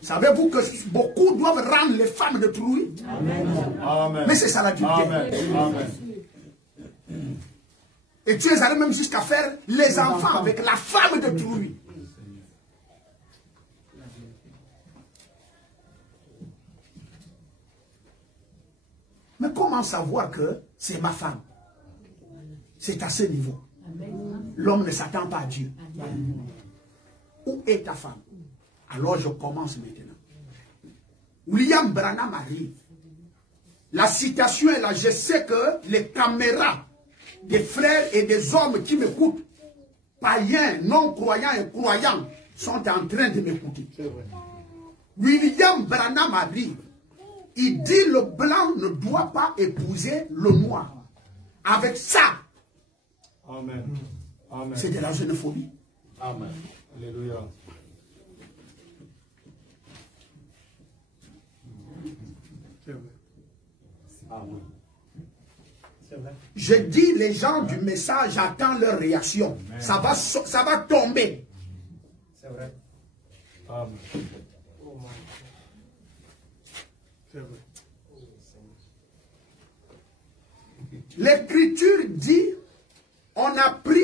Savez-vous que beaucoup doivent rendre les femmes de Trouille? Amen. Mais c'est ça la vérité. Amen. Et tu es allé même jusqu'à faire les enfants avec la femme de Trouille. Mais comment savoir que c'est ma femme? C'est à ce niveau. L'homme ne s'attend pas à Dieu. Où est ta femme? Alors je commence maintenant. William Branham arrive. La citation est là. Je sais que les caméras des frères et des hommes qui m'écoutent, païens, non-croyants et croyants, sont en train de m'écouter. William Branham arrive. Il dit le blanc ne doit pas épouser le noir. Avec ça, c'est de la xénophobie. Amen. Alléluia. Amen. Je dis les gens du message, j'attends leur réaction. Ça va tomber. C'est vrai. Amen. C'est vrai. L'écriture dit, on a pris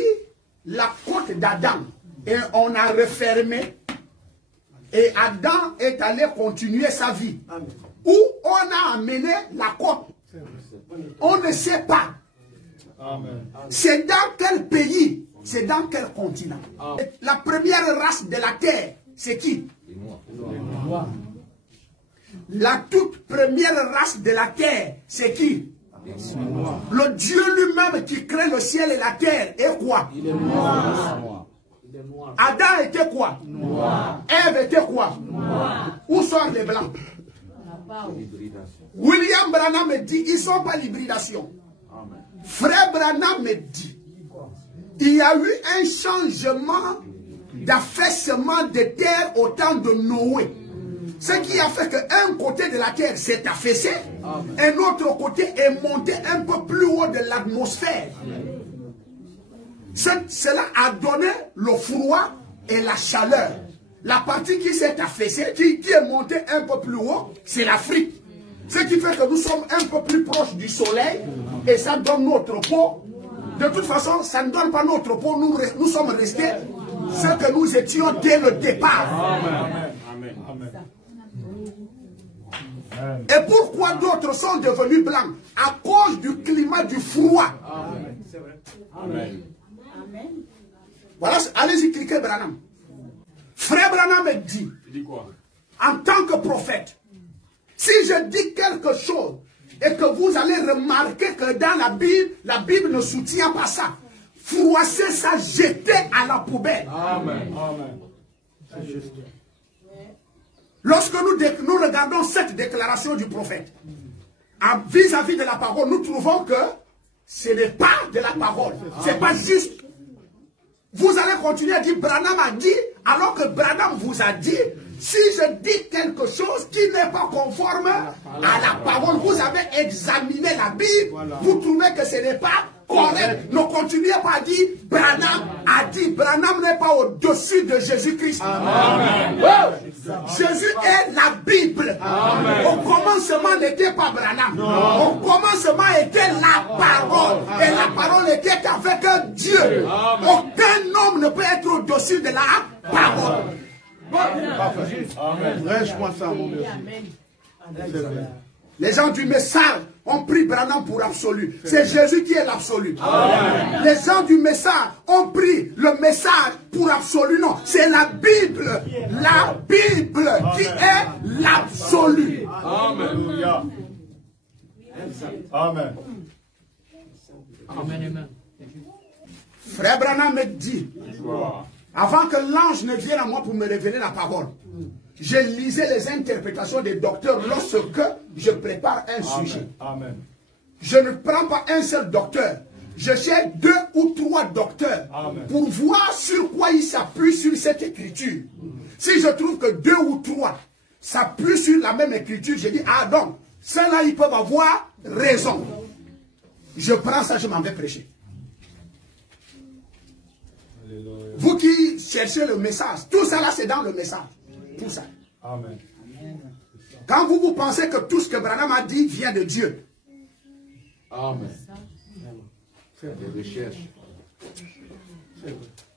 la côte d'Adam et on a refermé. Et Adam est allé continuer sa vie. Amen. Où on a amené la côte? On ne sait pas. C'est dans quel pays? C'est dans quel continent? La première race de la terre, c'est qui? Les Noirs. La toute première race de la terre, c'est qui? Le Dieu lui-même qui crée le ciel et la terre est quoi? Il est noir. Il est noir. Adam était quoi? Noir. Ève était quoi? Noir. Où sont les blancs? William Branham me dit, ils ne sont pas l'hybridation. Frère Branham me dit, il y a eu un changement d'affaissement de terre au temps de Noé. Ce qui a fait qu'un côté de la terre s'est affaissé, un autre côté est monté un peu plus haut de l'atmosphère. Cela a donné le froid et la chaleur. La partie qui s'est affaissée, qui est montée un peu plus haut, c'est l'Afrique. Ce qui fait que nous sommes un peu plus proches du soleil et ça donne notre peau. De toute façon, ça ne donne pas notre peau. Nous sommes restés ce que nous étions dès le départ. Amen. Et pourquoi d'autres sont devenus blancs? À cause du climat du froid. C'est vrai. Amen. Voilà, allez-y, cliquez Branham. Frère Branham me dit, en tant que prophète, si je dis quelque chose et que vous allez remarquer que dans la Bible ne soutient pas ça, froissez ça, jetez à la poubelle. Amen. Lorsque nous regardons cette déclaration du prophète, vis-à-vis de la parole, nous trouvons que ce n'est pas de la parole. Ce n'est pas juste. Vous allez continuer à dire, Branham a dit, alors que Branham vous a dit, si je dis quelque chose qui n'est pas conforme à la parole, vous avez examiné la Bible, vous trouvez que ce n'est pas correct. Ne continuez pas à dire, Branham a dit. Branham n'est pas au-dessus de Jésus-Christ. Jésus est la Bible. Amen. Au commencement n'était pas Branham. Au commencement était la parole. Et la parole était avec Dieu. Amen. Aucun homme ne peut être au-dessus de la parole. Reste-moi ça, mon Dieu. Les gens du message ont pris Branham pour absolu. C'est Jésus qui est l'absolu. Les gens du message ont pris le message pour absolu. Non, c'est la Bible. La Bible qui est l'absolu. Amen. Amen. Amen. Frère Branham me dit, avant que l'ange ne vienne à moi pour me révéler la parole, je lisais les interprétations des docteurs lorsque je prépare un sujet. Amen. Je ne prends pas un seul docteur. Je cherche 2 ou 3 docteurs. Amen. Pour voir sur quoi ils s'appuient sur cette écriture. Si je trouve que 2 ou 3 s'appuient sur la même écriture, je dis, ah donc, ceux-là, ils peuvent avoir raison. Je prends ça, je m'en vais prêcher. Alléluia. Vous qui cherchez le message, tout ça là, c'est dans le message. Tout ça. Amen. Quand vous pensez que tout ce que Branham a dit vient de Dieu. Amen. Des recherches.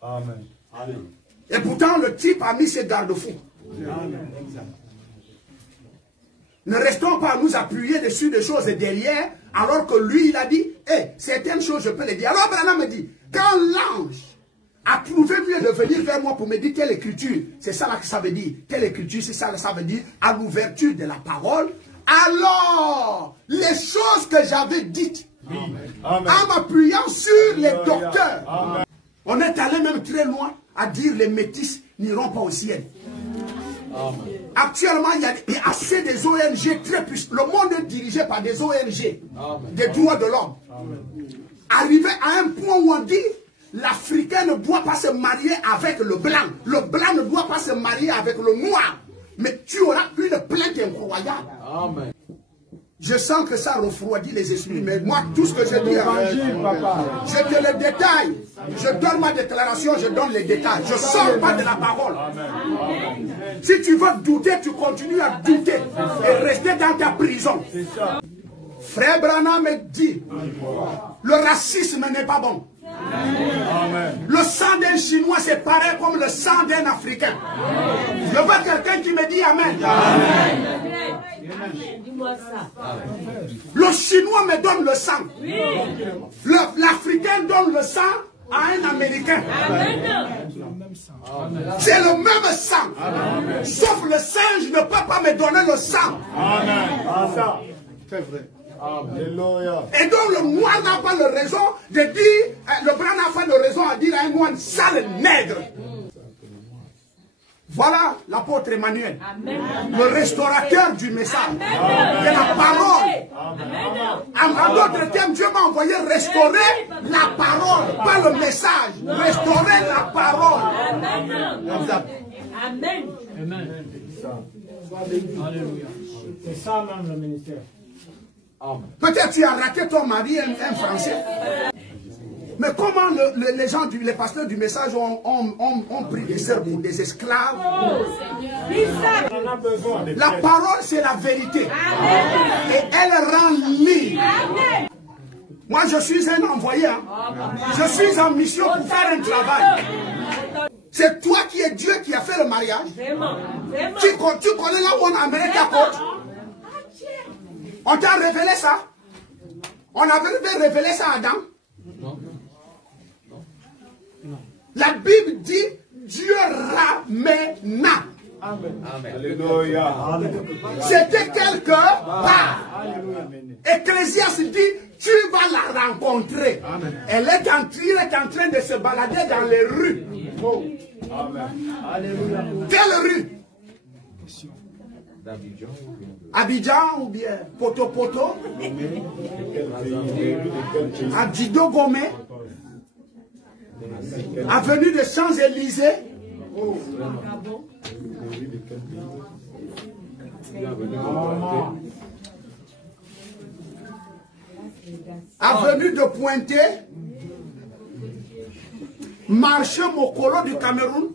Amen. Et pourtant, le type a mis ses garde-fous. Ne restons pas à nous appuyer dessus des choses derrière, alors que lui, il a dit, certaines choses, je peux les dire. Alors Branham me dit, quand l'ange a trouvé mieux de venir vers moi pour me dire telle écriture, c'est ça là que ça veut dire, telle écriture, c'est ça là ça veut dire, à l'ouverture de la parole, alors, les choses que j'avais dites, en m'appuyant sur les docteurs, Amen. On est allé même très loin à dire les métis n'iront pas au ciel. Amen. Actuellement, il y a assez des ONG très puissantes. Le monde est dirigé par des ONG, Amen. Des droits de l'homme. Arrivé à un point où on dit, l'Africain ne doit pas se marier avec le blanc. Le blanc ne doit pas se marier avec le noir. Mais tu auras une plainte incroyable. Amen. Je sens que ça refroidit les esprits. Mais moi, tout ce que je dis, je te le détaille. Je donne ma déclaration, je donne les détails. Je ne sors pas de la parole. Amen. Si tu veux douter, tu continues à douter. Et rester dans ta prison. Frère Branham me dit, le racisme n'est pas bon. Amen. Le sang d'un Chinois, c'est pareil comme le sang d'un Africain. Je veux quelqu'un qui me dit Amen. Amen. Dis-moi ça. Le Chinois me donne le sang. L'Africain donne le sang à un Américain. C'est le même sang. Amen. Sauf le singe ne peut pas me donner le sang. Amen. Ah, ça, c'est vrai. Alléluia. Et donc le noir n'a pas de raison de dire, le blanc n'a pas de raison à dire à un noir sale nègre. Voilà l'apôtre Emmanuel, Amen. Le restaurateur du message, Amen. De la parole. En d'autres termes, Dieu m'a envoyé restaurer la parole, pas le message, restaurer la parole. Amen. Amen. C'est ça même le ministère. Peut-être tu as raté ton mari, un Français. Mais comment les gens, les pasteurs du message ont pris des sœurs pour des esclaves? La parole, c'est la vérité. Et elle rend libre. Moi, je suis un envoyé. Hein. Je suis en mission pour faire un travail. C'est toi qui es Dieu qui a fait le mariage. Tu connais là où on a amené ta côte? On t'a révélé ça? On avait révélé ça à Adam? Non. La Bible dit Dieu ramena. Amen. Alléluia. C'était quelque part. Ecclésiaste dit tu vas la rencontrer. Amen. Elle est en train de se balader dans les rues. Oh. Amen. Alléluia. Quelle rue? Abidjan ou bien Poto Poto, Abdido Gomé, avenue des Champs-Élysées, avenue de Pointé, marché Mokolo du Cameroun.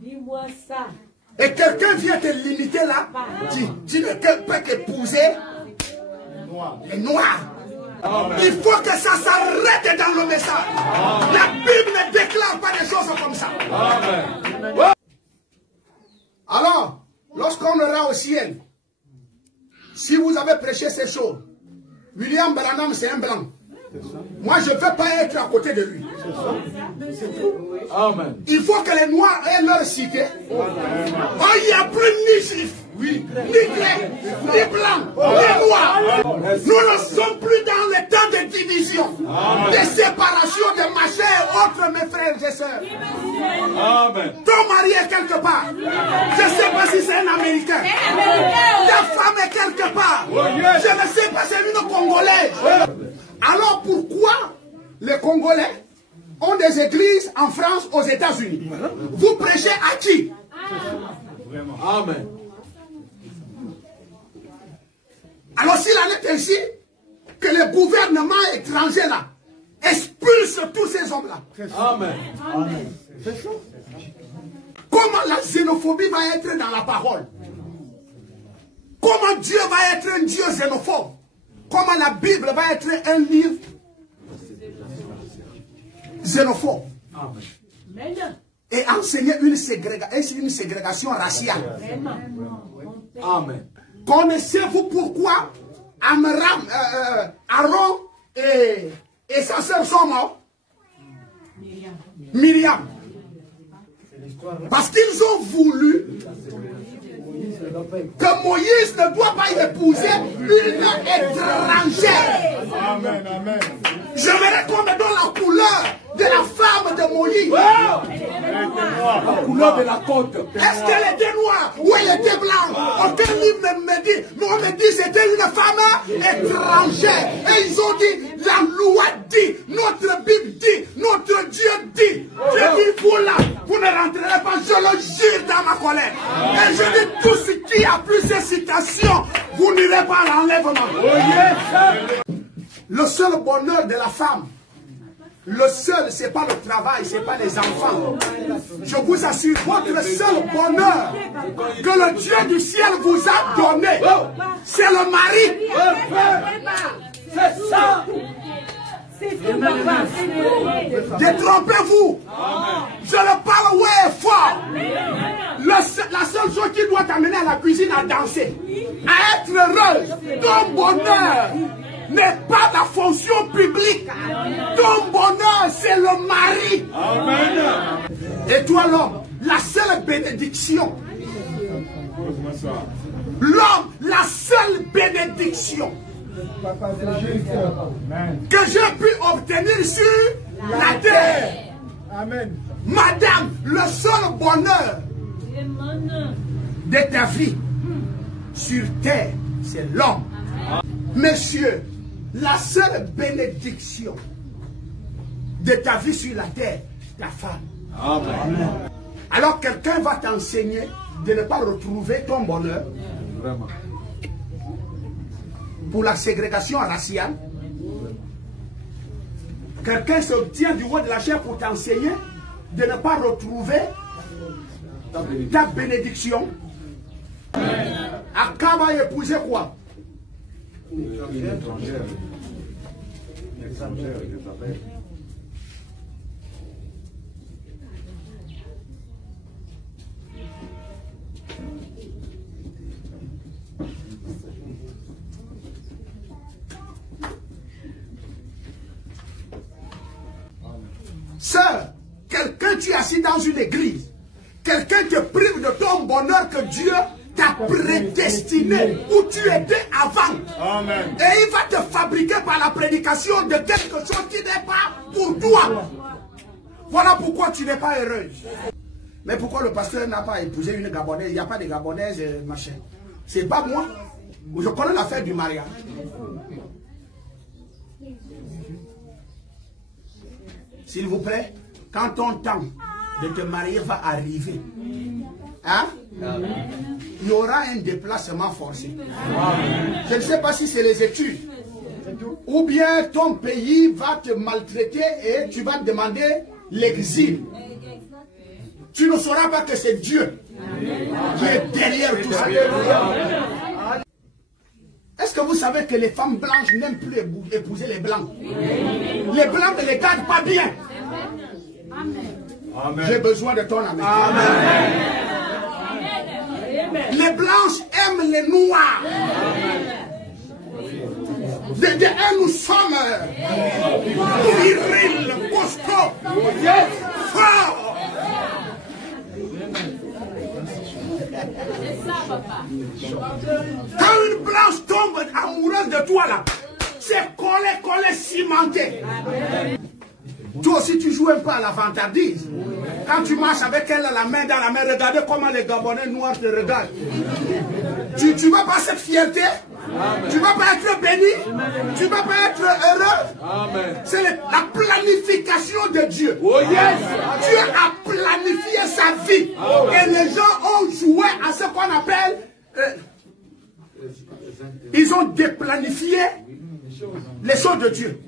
Dis-moi ça. Et quelqu'un vient te limiter là. Tu ne peux qu'épouser les noirs. Amen. Il faut que ça s'arrête dans le message. Amen. La Bible ne déclare pas des choses comme ça. Amen. Alors, lorsqu'on ira au ciel, si vous avez prêché ces choses, William Branham c'est un blanc. Moi, je ne veux pas être à côté de lui. Amen. Il faut que les Noirs aient leur cité. Oh, il n'y a plus ni juifs, ni grecs, ni blancs, ni noirs. Nous ne sommes plus dans le temps de division, de séparation, de machin et autres, mes frères et sœurs. Amen. Ton mari est quelque part. Je ne sais pas si c'est un Américain. Ta femme est quelque part. Je ne sais pas si c'est une Congolaise. Alors pourquoi les Congolais ont des églises en France, aux États-Unis? Vous prêchez à qui? Amen. Alors s'il en est ainsi, que le gouvernement étranger là expulse tous ces hommes-là. Amen. Comment la xénophobie va être dans la parole? Comment Dieu va être un Dieu xénophobe? Comment la Bible va être un livre xénophobe? Et enseigner une ségrégation raciale. Amen. Connaissez-vous pourquoi Aaron et sa sœur sont morts? Myriam. Parce qu'ils ont voulu que Moïse ne doit pas épouser une étrangère. Amen, amen. J'aimerais qu'on me donne la couleur de la femme de Moïse. La couleur de la côte. Est-ce qu'elle était noire ou elle était blanche? Aucun livre ne me dit. Mais on me dit que c'était une femme étrangère. Et ils ont dit, la loi dit, notre Bible dit, notre Dieu dit. Je dis, vous ne rentrerez pas, je le jure dans ma colère. Et je dis, tout ce qui a plus de citations, vous n'irez pas à l'enlèvement. Le seul bonheur de la femme, le seul, c'est pas le travail, c'est pas les enfants. Je vous assure, votre seul bonheur que le Dieu du ciel vous a donné, c'est le mari. C'est ça. Détrompez-vous. Je le parle ouais fort. La seule chose qui doit t'amener à la cuisine à danser, à être heureuse, ton bonheur n'est pas la fonction publique. Ton bonheur, c'est le mari. Amen. Et toi, l'homme, la seule bénédiction. L'homme, la seule bénédiction que j'ai pu obtenir sur la terre. Amen. Madame, le seul bonheur de ta vie sur terre, c'est l'homme. Monsieur, la seule bénédiction de ta vie sur la terre, ta femme. Amen. Alors quelqu'un va t'enseigner de ne pas retrouver ton bonheur. Vraiment. Pour la ségrégation raciale. Quelqu'un se tient du haut de la chair pour t'enseigner de ne pas retrouver ta bénédiction. Akab a épousé quoi? Une étrangère. Une étrangère, Isabelle. Sœur, quelqu'un tu es assis dans une église, quelqu'un te prive de ton bonheur que Dieu t'a prédestiné où tu étais avant. Amen. Et il va te fabriquer par la prédication de quelque chose qui n'est pas pour toi. Voilà pourquoi tu n'es pas heureuse. Mais pourquoi le pasteur n'a pas épousé une Gabonaise? Il n'y a pas de Gabonaise, machin. C'est pas moi. Je connais l'affaire du mariage. S'il vous plaît, quand ton temps de te marier va arriver, hein, il y aura un déplacement forcé. Je ne sais pas si c'est les études, ou bien ton pays va te maltraiter et tu vas demander l'exil. Tu ne sauras pas que c'est Dieu qui est derrière tout ça. Est-ce que vous savez que les femmes blanches n'aiment plus épouser les blancs? Les blancs ne les gardent pas bien. J'ai besoin de ton amen. Les blanches aiment les noirs. Nous sommes virils, costauds, forts. Quand une blanche tombe amoureuse de toi là, c'est collé, cimenté. Toi aussi tu joues un peu à la vantardise. Quand tu marches avec elle la main dans la main, regardez comment les Gabonais noirs te regardent. Tu ne vas pas cette fierté. Tu ne vas pas être béni. Tu ne vas pas être heureux. C'est la planification de Dieu. Oh yes. Dieu a planifié sa vie. Et les gens ont joué à ce qu'on appelle... ils ont déplanifié les choses de Dieu.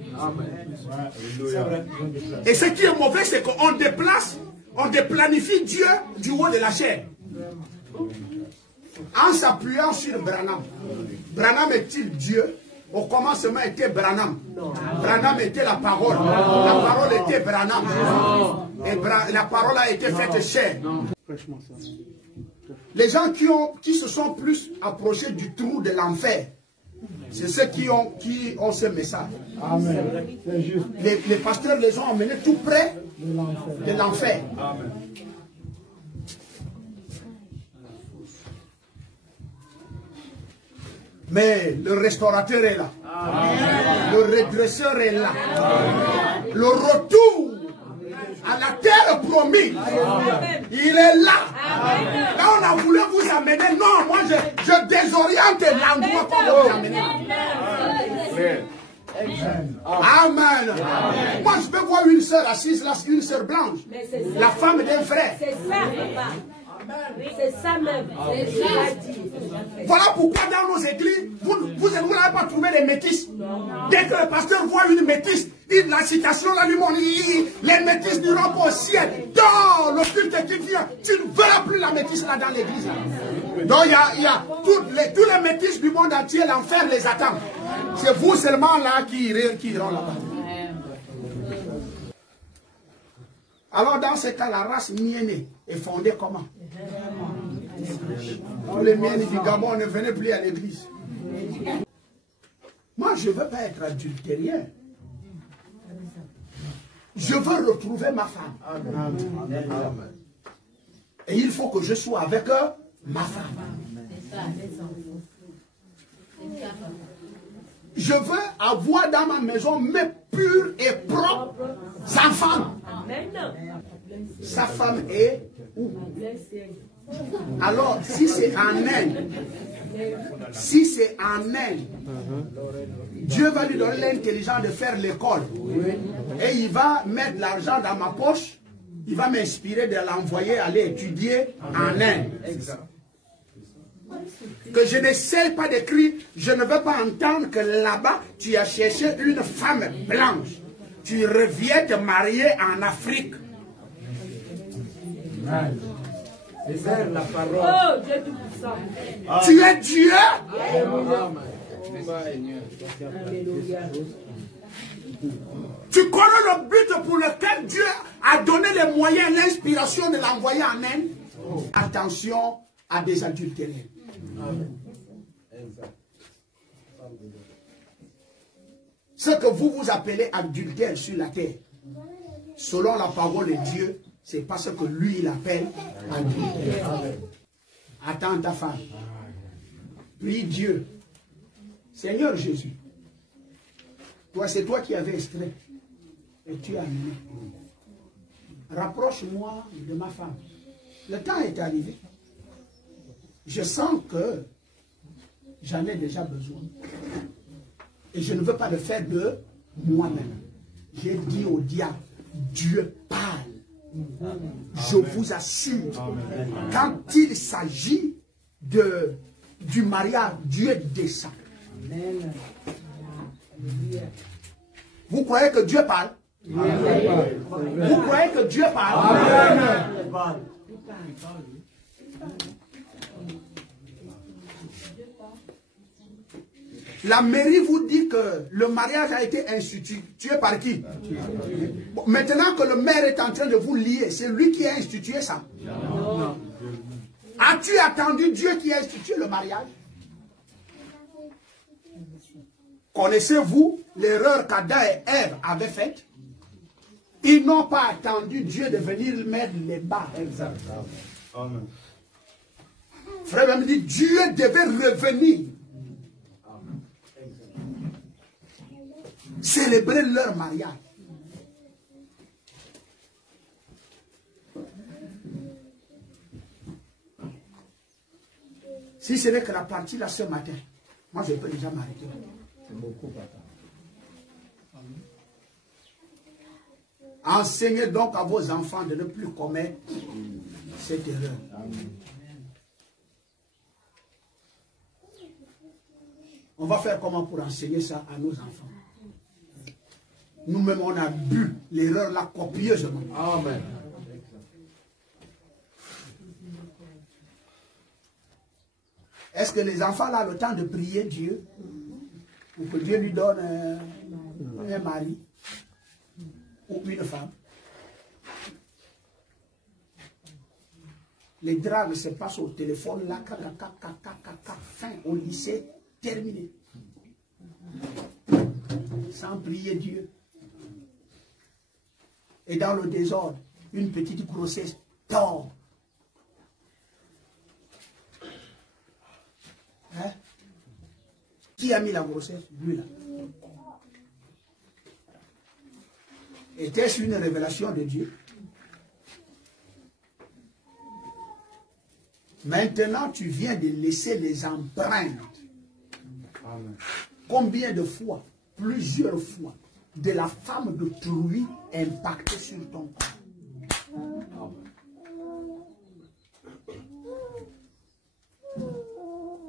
Et ce qui est mauvais, c'est qu'on déplace On déplanifie Dieu du haut de la chair. En s'appuyant sur Branham. Branham est-il Dieu? Au commencement était Branham. Branham était la parole. La parole était Branham. Et la parole a été faite chair. Les gens qui se sont plus approchés du trou de l'enfer, c'est ceux qui ont ce message. Amen. C'est juste. Les pasteurs les ont emmenés tout près de l'enfer. Mais le restaurateur est là. Le redresseur est là. Le retour à la terre promise, il est là. Là, on a voulu vous amener. Non, moi, je désoriente l'endroit pour vous amener. Amen. Moi, je peux voir une sœur assise là, une sœur blanche. La femme d'un frère. C'est ça, papa. C'est ça même. Voilà pourquoi dans nos églises, vous n'avez pas trouvé les métis. Dès que le pasteur voit une métisse, la citation là lui montre, les métis n'iront pas au ciel. Dans le culte qui vient, tu ne verras plus la métisse là dans l'église. Donc il y a tous les métis du monde entier, l'enfer les attend. C'est vous seulement là qui iront là-bas. Alors dans ce cas, la race mienne est fondée comment? Les miennes du Gabon ne venaient plus à l'église. Moi, je ne veux pas être adultérien. Je veux retrouver ma femme. Et il faut que je sois avec ma femme. Je veux avoir dans ma maison mes purs et propres enfants. Sa femme est où? Alors, si c'est en Inde, Dieu va lui donner l'intelligence de faire l'école. Et il va mettre l'argent dans ma poche. Il va m'inspirer de l'envoyer aller étudier en Inde. Que je n'essaie pas d'écrire, je ne veux pas entendre que là-bas, tu as cherché une femme blanche. Tu reviens te marier en Afrique. C'est la parole. Oh, Dieu tout-puissant. Tu es Dieu. Tu connais le but pour lequel Dieu a donné les moyens, l'inspiration de l'envoyer en Inde. Attention à des adultères. Ce que vous appelez adultère sur la terre, selon la parole de Dieu, c'est pas ce que lui il appelle adultère. Attends ta femme. Puis Dieu, Seigneur Jésus, toi c'est toi qui avais extrait et tu as amené. Rapproche-moi de ma femme. Le temps est arrivé. Je sens que j'en ai déjà besoin. Et je ne veux pas le faire de moi-même. J'ai dit au diable, Dieu parle. Je vous assure, quand il s'agit du mariage, Dieu descend. Vous croyez que Dieu parle? Vous croyez que Dieu parle? La mairie vous dit que le mariage a été institué par qui? Bon, maintenant que le maire est en train de vous lier, c'est lui qui a institué ça. As-tu attendu Dieu qui a institué le mariage? Connaissez-vous l'erreur qu'Adam et Ève avaient faite? Ils n'ont pas attendu Dieu de venir mettre les bas. Frère me dit, Dieu devait revenir. Célébrer leur mariage. Si ce n'est que la partie là ce matin, moi je peux déjà m'arrêter. C'est beaucoup, papa. Enseignez donc à vos enfants de ne plus commettre cette erreur. On va faire comment pour enseigner ça à nos enfants? Nous-mêmes, on a bu l'erreur là copieusement. Amen. Est-ce que les enfants là ont le temps de prier Dieu pour que Dieu lui donne un mari ou une femme? Les drames se passent au téléphone là, fin au lycée, terminé. Sans prier Dieu. Et dans le désordre, une petite grossesse tord. Hein? Qui a mis la grossesse? Lui là. Était-ce une révélation de Dieu? Maintenant, tu viens de laisser les empreintes. Amen. Combien de fois, plusieurs fois, de la femme d'autrui impactée sur ton corps?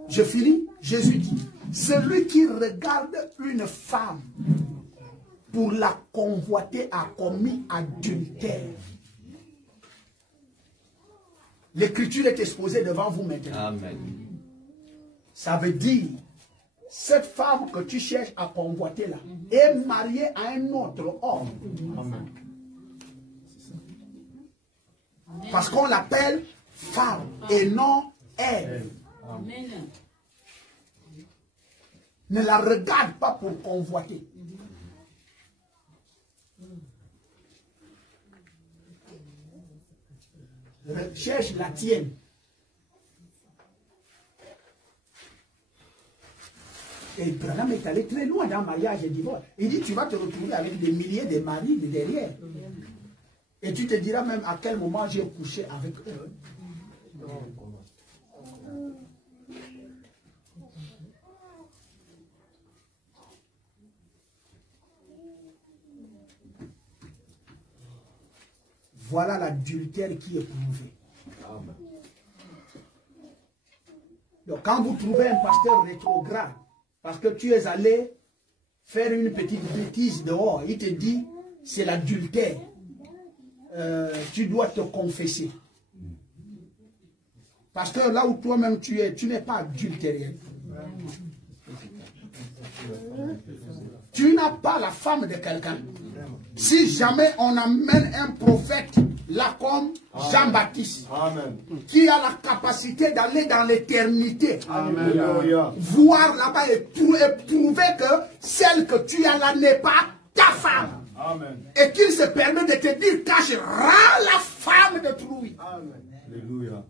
Je finis. Jésus dit, celui qui regarde une femme pour la convoiter a commis adultère. L'écriture est exposée devant vous maintenant. Amen. Ça veut dire, cette femme que tu cherches à convoiter là, est mariée à un autre homme. Amen. Parce qu'on l'appelle femme et non elle. Amen. Ne la regarde pas pour convoiter. Cherche la tienne. Et Branham est allé très loin dans le mariage et divorce. Il dit, tu vas te retrouver avec des milliers de maris derrière. Et tu te diras même à quel moment j'ai couché avec eux. Voilà l'adultère qui est prouvé. Donc quand vous trouvez un pasteur rétrograde, parce que tu es allé faire une petite bêtise dehors, il te dit, c'est l'adultère. Tu dois te confesser. Parce que là où toi-même tu es, tu n'es pas adultérien. Tu n'as pas la femme de quelqu'un. Si jamais on amène un prophète là comme Jean-Baptiste, qui a la capacité d'aller dans l'éternité, voir là-bas et prouver que celle que tu as là n'est pas ta femme. Amen. Et qu'il se permet de te dire, cache, rends la femme de Trouille. Alléluia.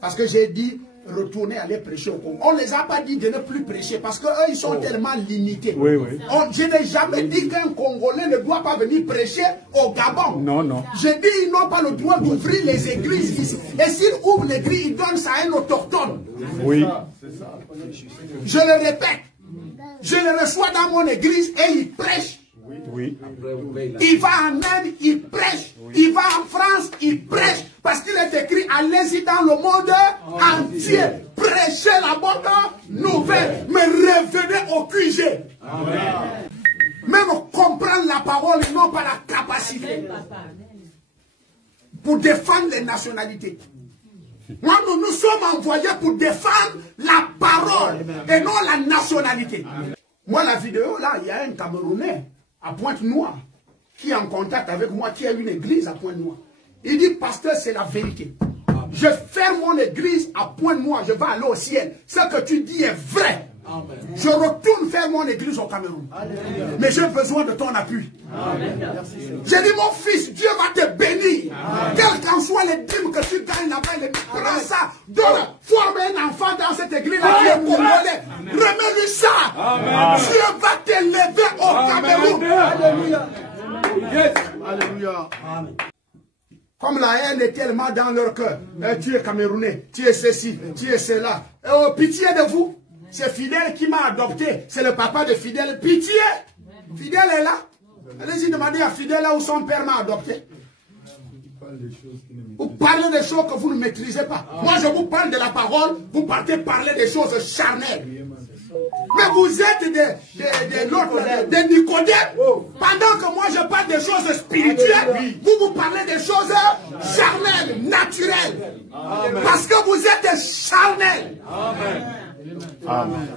Parce que j'ai dit, retourner aller prêcher au Congo. On ne les a pas dit de ne plus prêcher parce qu'eux, ils sont tellement limités. Oui, oui. Je n'ai jamais dit qu'un Congolais ne doit pas venir prêcher au Gabon. Non, non. Je dis, ils n'ont pas le droit d'ouvrir les églises ici. Et s'ils ouvrent l'église, ils donnent ça à un autochtone. Oui. Je le répète. Je le reçois dans mon église et il prêche. Oui. Il va en Inde, il prêche. Il va en France, il prêche. Parce qu'il est écrit, allez-y dans le monde entier. Prêchez la bonne nouvelle. Mais revenez au QG. Amen. Même comprendre la parole, ils n'ont pas la capacité. Pour défendre les nationalités. Moi, nous sommes envoyés pour défendre la parole et non la nationalité. Moi, la vidéo, là, il y a un Camerounais à Pointe-Noire qui est en contact avec moi, qui a une église à Pointe-Noire. Il dit, pasteur, c'est la vérité. Je ferme mon église à Pointe-Noire, je vais aller au ciel. Ce que tu dis est vrai. Je retourne faire mon église au Cameroun. Mais j'ai besoin de ton appui. J'ai dit, mon fils, Dieu va te bénir. Quel qu'en soit les dîmes que tu gagnes là-bas, prends ça. Donne, forme un enfant dans cette église-là qui est congolais. Remets-lui ça. Dieu va t'élever au Cameroun. Alléluia. Alléluia. Comme la haine est tellement dans leur cœur. Tu es Camerounais, tu es ceci, tu es cela. Oh, pitié de vous. C'est Fidèle qui m'a adopté. C'est le papa de Fidèle. Pitié. Fidèle est là. Allez-y demander à Fidèle là où son père m'a adopté. Vous parlez des choses que vous ne maîtrisez pas. Moi, je vous parle de la parole. Vous partez parler des choses charnelles. Mais vous êtes des Nicodèmes. Pendant que moi je parle des choses spirituelles, vous parlez des choses charnelles, naturelles. Parce que vous êtes charnels. Amen.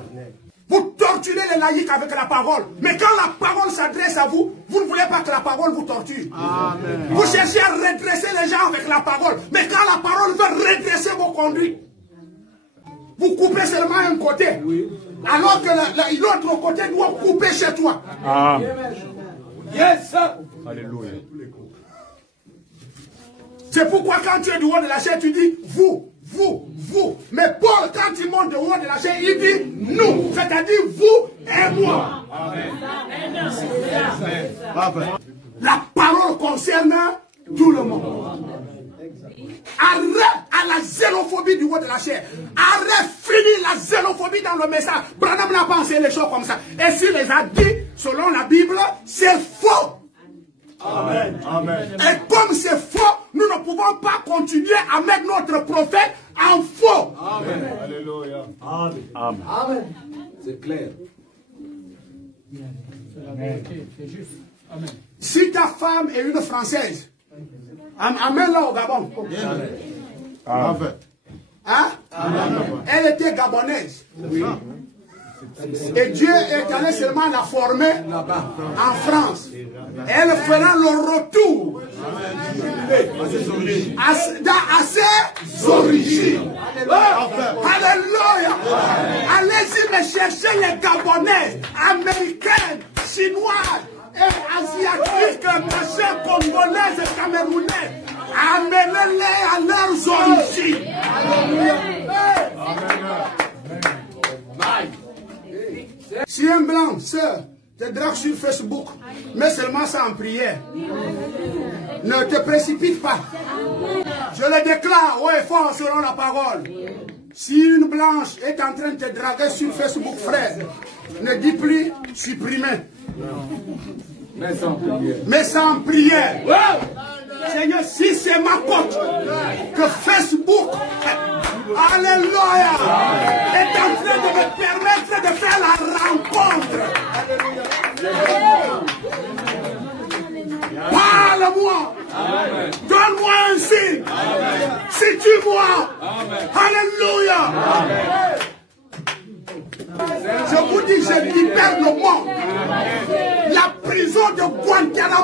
Vous torturez les laïcs avec la parole. Mais quand la parole s'adresse à vous, vous ne voulez pas que la parole vous torture. Amen. Vous cherchez à redresser les gens avec la parole. Mais quand la parole veut redresser vos conduites, vous coupez seulement un côté. Alors que l'autre côté doit couper chez toi. Amen. Yes. Alléluia. C'est pourquoi quand tu es du haut de la chair, tu dis vous, vous, vous. Mais Paul, quand il monte du haut de la chair, il dit nous. C'est-à-dire vous et moi. Amen. La parole concerne tout le monde. Arrête à la xénophobie du haut de la chair. Arrête, fini la xénophobie dans le message. Branham n'a pas enseigné les choses comme ça. Et s'il les a dit, selon la Bible, c'est faux. Amen. Amen. Et comme c'est faux, nous ne pouvons pas continuer à mettre notre prophète en faux. Amen. Alléluia. Amen. Amen. Amen. C'est clair. C'est juste. Amen. Si ta femme est une Française, amène-la au Gabon. Amen. Hein? Elle était gabonaise. Et Dieu est allé seulement la former en France. Elle fera le retour à ses origines. Alléluia. Allez-y me chercher les Gabonaises, américaines, chinoises, et asiatiques, machin, congolaises et camerounaises. Amenez-les à leurs origines. Si un blanc, sœur, te drague sur Facebook, mets seulement ça en prière. Ne te précipite pas. Je le déclare haut et fort selon la parole. Si une blanche est en train de te draguer sur Facebook, frère, ne dis plus supprimer. Mets ça en prière. Seigneur, si c'est ma faute que Facebook, alléluia, est en train de me permettre de faire la rencontre. Parle-moi. Donne-moi un signe. Si tu vois. Alléluia. Je vous dis, je libère le monde. La prison de Guantanamo